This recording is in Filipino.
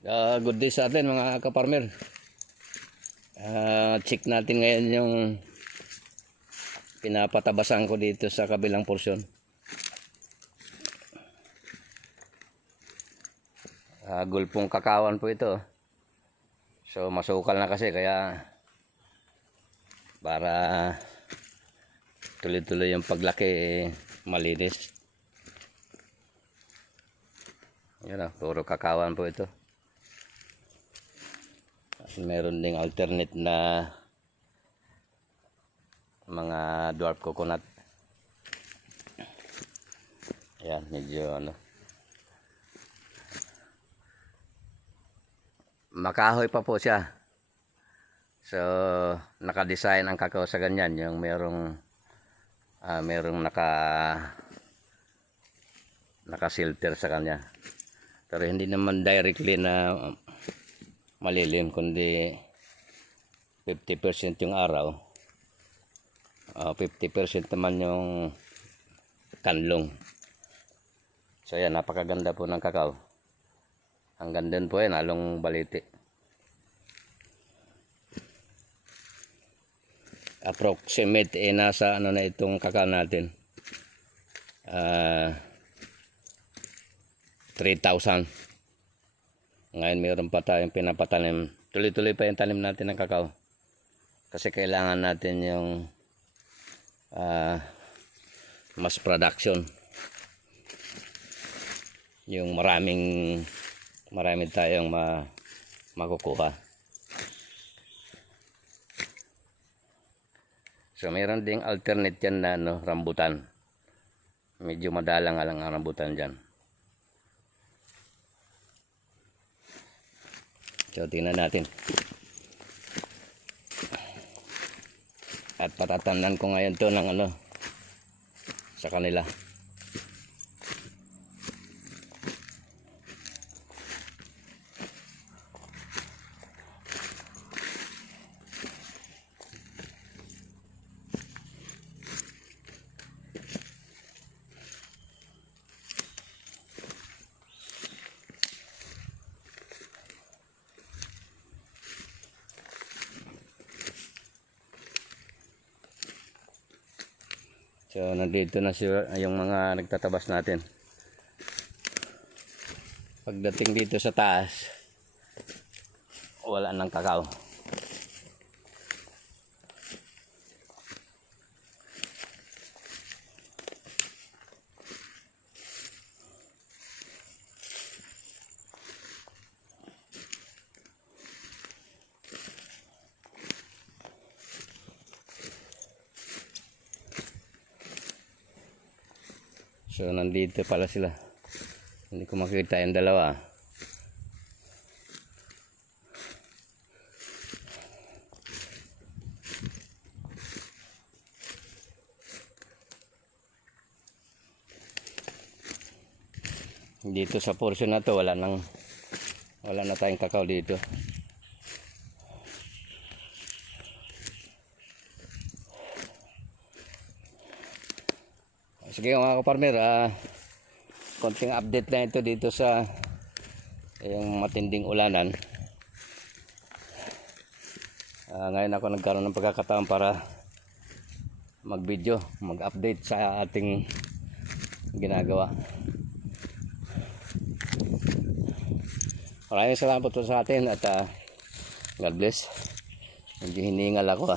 Good day sa atin mga kaparmer. Check natin ngayon yung pinapatabasan ko dito sa kabilang porsyon. Gulpong kakawan po ito. So masukal na kasi, kaya para tuloy-tuloy yung paglaki, malinis. Yan, puro kakawan po ito. Meron ding alternate na mga dwarf coconut. Ayan, medyo makahoy pa po siya. So naka-design ang kakao sa ganyan, yung merong naka-filter sa kanya. Pero hindi naman directly na malilim, kundi 50% yung araw, 50% naman yung kanlong. So yan, napakaganda po ng kakao. Ang ganda po yan, halong baliti. Approximate nasa na itong kakao natin, 3,000. Ngayon mayroon pa tayong pinapatanim. Tuloy-tuloy pa yung tanim natin ng kakao. Kasi kailangan natin yung mass production. Yung marami tayong makukuha. So mayroon ding alternate yan na rambutan. Medyo madalang lang ang rambutan dyan. So tingnan natin. At patatandaan ko ngayon to ng sa kanila. So nandito na yung mga nagtatabas natin. Pagdating dito sa taas, wala nang kakao. So nandito pala sila. Hindi ko makita yung dalawa. Dito sa portion na to wala na tayong kakao dito. Sige mga kaparmer, konting update na ito dito sa yung matinding ulanan. Ngayon ako nagkaroon ng pagkakataon para mag-video, mag-update sa ating ginagawa. Maraming salamat po sa atin at God bless. Medyo hiningal ako